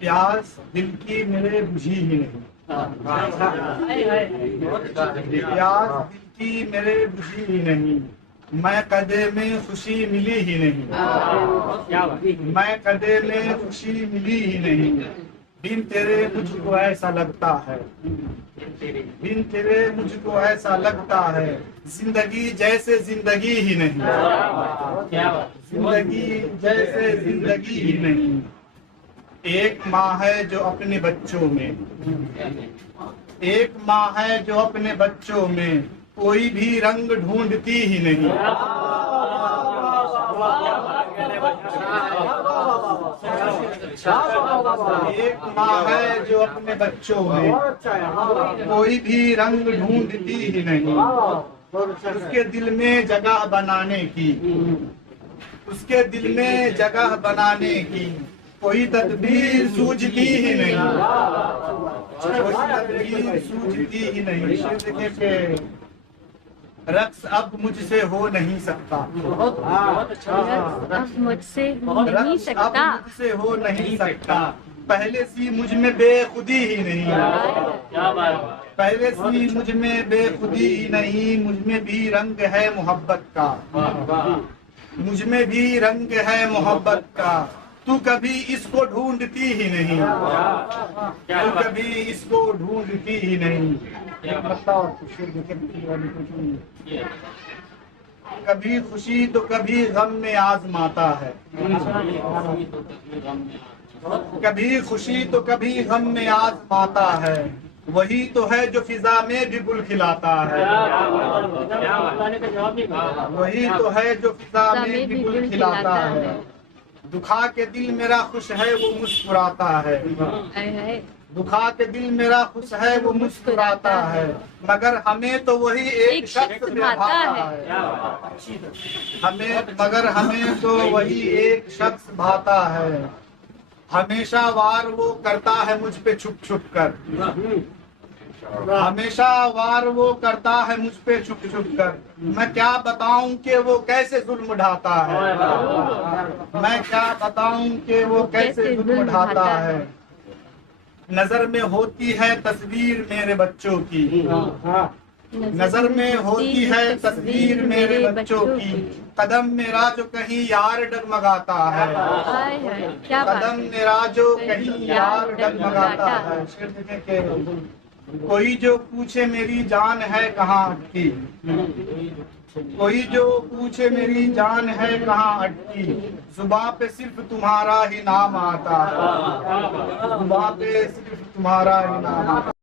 प्यास दिल की मेरे बुझी ही नहीं। प्यास दिल की मेरे बुझी ही नहीं, मैं कदे में खुशी मिली ही नहीं। मैं कदे में खुशी मिली ही नहीं, बिन तेरे मुझको ऐसा लगता है। बिन तेरे मुझको ऐसा लगता है, जिंदगी जैसे जिंदगी ही नहीं। जिंदगी जैसे जिंदगी ही नहीं। एक माँ है जो अपने बच्चों में, एक माँ है जो अपने बच्चों में कोई भी रंग ढूंढती ही नहीं। एक माँ है जो अपने बच्चों में कोई भी रंग ढूंढती ही नहीं। उसके दिल में जगह बनाने की, उसके दिल में जगह बनाने की कोई तदबीर सूझती ही नहीं। कोई तदबीर सूझती ही नहीं। रक्स अब मुझसे हो नहीं सकता। अब मुझसे हो नहीं रक्स अब सकता। मुझसे हो नहीं सकता, पहले सी मुझ में बेखुदी ही नहीं। पहले सी मुझ में बेखुदी ही नहीं, मुझ में भी रंग है मोहब्बत का। मुझ में भी रंग है मोहब्बत का, तू कभी इसको ढूंढती ही नहीं। तू कभी इसको ढूंढती ही नहीं। कभी खुशी तो कभी गम में आजमाता है। कभी खुशी तो कभी गम में आजमाता है, वही तो है जो फिजा में भी गुल खिलाता है। वही तो है जो फिजा में भी गुल खिलाता है। दुखा के दिल मेरा खुश है वो मुस्कुराता है। दुखा के दिल मेरा खुश है वो मुस्कुराता है, मगर हमें तो वही एक शख्स भाता है। हमें तो वही एक शख्स भाता है। हमेशा वार वो करता है मुझ पे छुप छुप कर। हमेशा वार वो करता है मुझ पे छुप छुप कर। मैं क्या बताऊं कि वो कैसे जुल्म ढाता है। मैं क्या बताऊं कि वो कैसे जुल्म ढाता है। नजर में होती है तस्वीर मेरे बच्चों की। नजर में होती है तस्वीर मेरे बच्चों की, कदम मेरा जो कहीं यार डगमगाता है। कदम मेरा जो कहीं यार डगमगाता है। कोई जो पूछे मेरी जान है कहाँ अटकी। कोई जो पूछे मेरी जान है कहाँ अटकी, जुबां पे सिर्फ तुम्हारा ही नाम आता है। जुबां पे सिर्फ तुम्हारा ही नाम आता है।